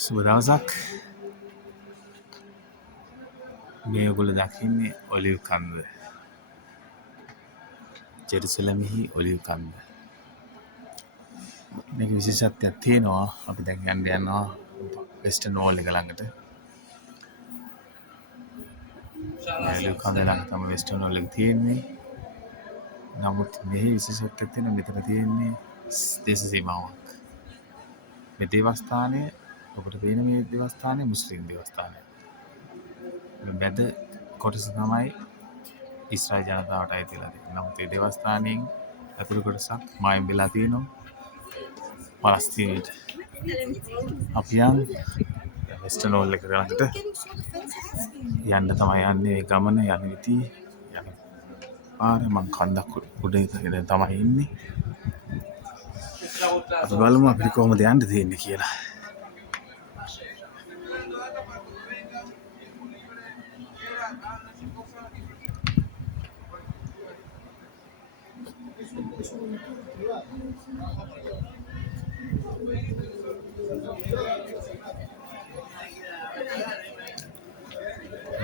සුබ දවසක්. මේ ඔයගොල්ලෝ දකින්නේ ඔලිව් කන්ද. ජෙරුසලමෙහි ඔලිව් කන්ද. මේක විශේෂත්වයක් තියෙනවා. අපි දැන් යනවා වෙස්ටර්න් වෝල් එක ළඟට. ඔලිව් කන්ද ළඟ තමයි වෙස්ටර්න් වෝල් එක තියෙන්නේ. නමුත් මෙහි විශේෂත්වයක් තියෙනවා. මෙතන තියෙන්නේ දේශ සීමාවක්. මේ දේවස්ථානය ඔබට පේන මේ දේවස්ථානය මුස්ලිම් දේවස්ථානය. මැද කොටස තමයි ඉස්රායෙල් ජනතාවට අයිතිලා තියෙන්නේ. නමුත් මේ දේවස්ථානයෙන් අතුරු කොටසක් මායිම් වෙලා තියෙනවා පලස්තීනයට. අපි වෙස්ටර්න් වෝල් එක ළඟට යන්න තමයි යන්නේ. මේ ගමන යන විදිහ යන පාර මං කන්දක් උඩ ඉඳන් තමයි ඉන්නේ. අපි බලමු අපිට කොහොමද යන්න තියෙන්නේ කියලා.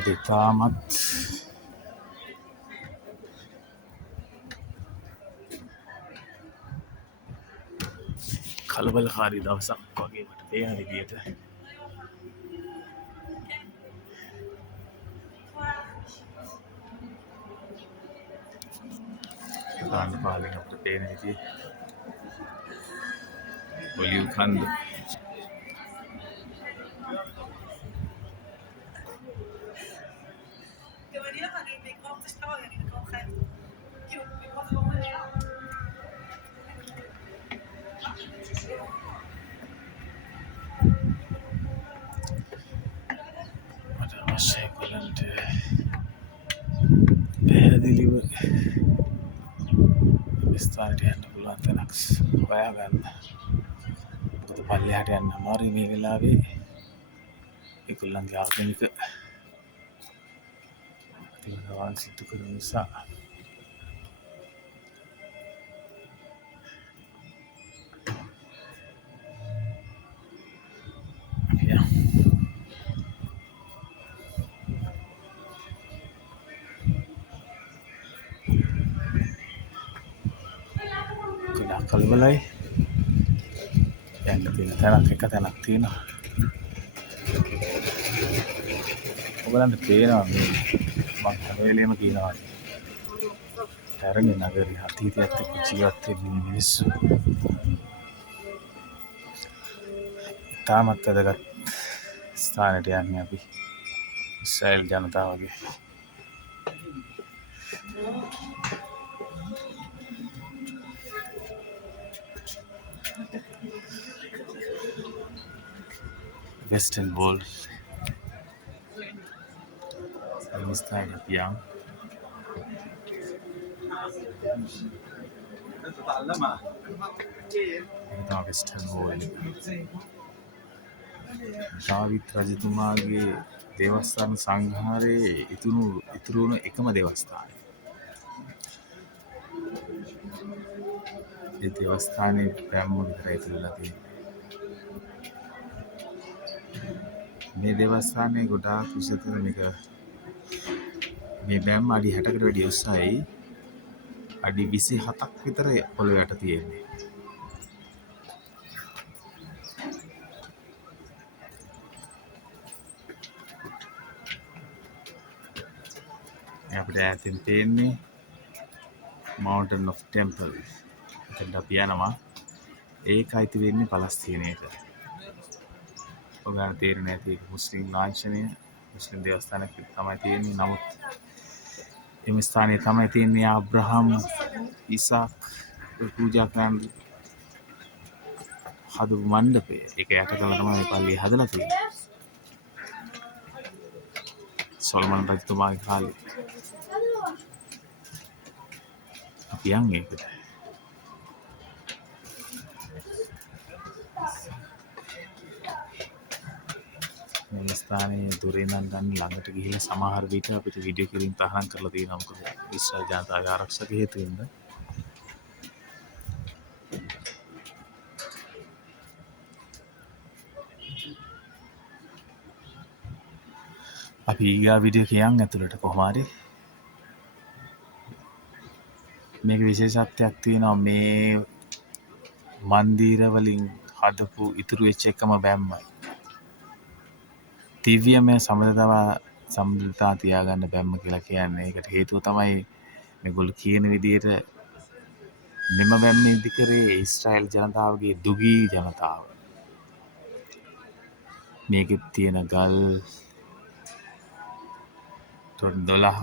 දෙතාමත් කලබලකාරී දවසක් වගේ මට පේන විදියට ගන්න පාලෙන් අපිට පේන විදිය ඔලිව් කන්ද. මට අවශ්‍යයි බලන්ට පැහැදිලිව ස්ථානයට යන්න පුළුවන් තැනක් හොයාගන්න. මොකද පල්ලෙහාට යන්න අමාරුයි මේ වෙලාවේ. ඒගොල්ලන්ගේ ආගමික අතිවරවන් සිදු කරන නිසා. කලබලයි. යන්න තියෙන තැනක් එක තැනක් තියෙනවා. ඔයගලන්ට පේනවා මේ මං හැම වෙලේම කියනවා තරගේ නගරේ අතීතයත් එක්ක ජීවත් වෙන මිනිස්සු තාමත් වැදගත් ස්ථානයට යන්නේ අපි ඉස්රායෙල් ජනතාවගේ. වෙස්ටර්න් වෝල් ස්ථානයට අපි යමු. වෙස්ටර්න් වෝල් දාවිත් රජතුමාගේ දේවස්ථාන සංඝාරයේ ඉතුරු වුණු එකම දේවස්ථානය. ඒ දේවස්ථානයේ බැම්ම විතරයි ඉතුරුලා තියෙන්නේ. මේ දේවස්ථානයේ ගොඩාක් විශේෂ මේක මේ බැම්ම අඩි 60කට වැඩි උසයි. අඩි 27ක් විතර පොළොව යට තියෙන්නේ. අපිට ඈතින් පේන්නේ Mountain of Temple. එතනට අපි යනවා. ඒක අයිති වෙන්නේ පලස්තීනයට. ඔයාලට තේරෙන්නේ නැති මුස්ලිම් ලාංඡනය මුස්ලිම් දේවස්ථානයක් තමයි තියෙන්නේ. නමුත් එම ස්ථානයේ තමයි තියෙන්නේ අබ්‍රහම් ඉසාක් පූජා කරන්න හදපු මණ්ඩපය. ඒක යට කරලා තමයි මේ පල්ලිය හදලා තියෙන්නේ. සොලමන් රජතුමාගේ කාලේ. අපි යන්නේ ඒකට. මේ ස්ථානයේ දුරේ ඉඳන් ගන්න ළඟට ගිහිල්ලා සමහර විට අපිට වීඩියෝ කිරීම තහනම් කරලා තියෙනවා. මොකද ඉස්රායෙල් ජනතාවගේ ආරක්ෂක හේතු වෙනවා. අපි ඊගා වීඩියෝ කියන් ඇතුළට කොහොම හරි මේක විශේෂත්වයක් තියෙනවා මේ මන්දිර වලින් හදපු ඉතුරු වෙච්ච එකම බැම්මයි. දිව්‍යමය සම්බන්ධතා තියාගන්න බැම්ම කියලා කියන්නේ. ඒකට හේතුව තමයි මේගොල්ලෝ කියන විදිහට මෙම බැම්ම ඉදිකරේ ඊශ්‍රායෙල් ජනතාවගේ දුගී ජනතාව. මේකෙත් තියෙන ගල් ටොන් 12ක්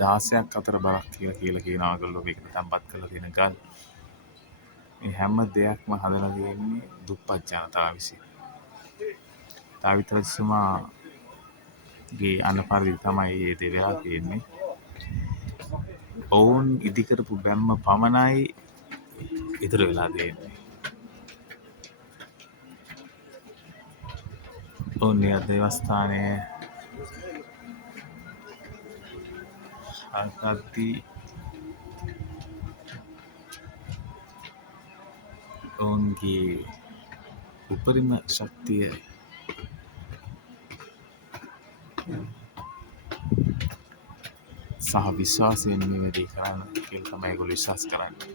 16ක් අතර බරක් කියලා කියනවා ඒගොල්ලෝ මේකට තැම්පත් කරලා තියෙන ගල්. මේ හැම දෙයක්ම හදලා තියෙන්නේ දුප්පත් ජනතාව විසින්. තාවිතරතුමාගේ අනපරිදි තමයි ඒ දේ වෙලා තියෙන්නේ. ඔවුන් ඉදිකරපු බැම්ම පමණයි ඉතුරු වෙලා තියෙන්නේ. ඔවුන්ගේ දේවස්ථානයේ හදද්දී ඔවුන්ගේ උපරිම ශක්තිය සහ විශ්වාසයෙන් මේ වැඩේ කරන්න කියලා තමයි ඒගොල්ලෝ විශ්වාස කරන්නේ.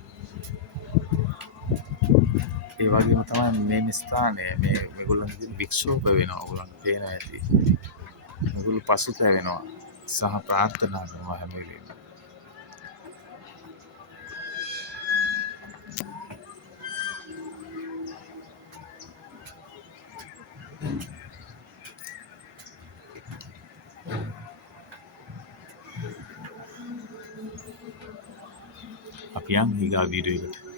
ඒ වගේම තමයි මේ ස්ථානය මේගොල්ලන්ගේ වික්ෂෝප වෙනවා. ඔයගොල්ලන්ට පේනවා ඇති. මේගොල්ලෝ පසුතැවෙනවා සහ ප්‍රාර්ථනා කරනවා හැම වෙලේම. අපි යන් ඊගා වීඩියෝ එකට.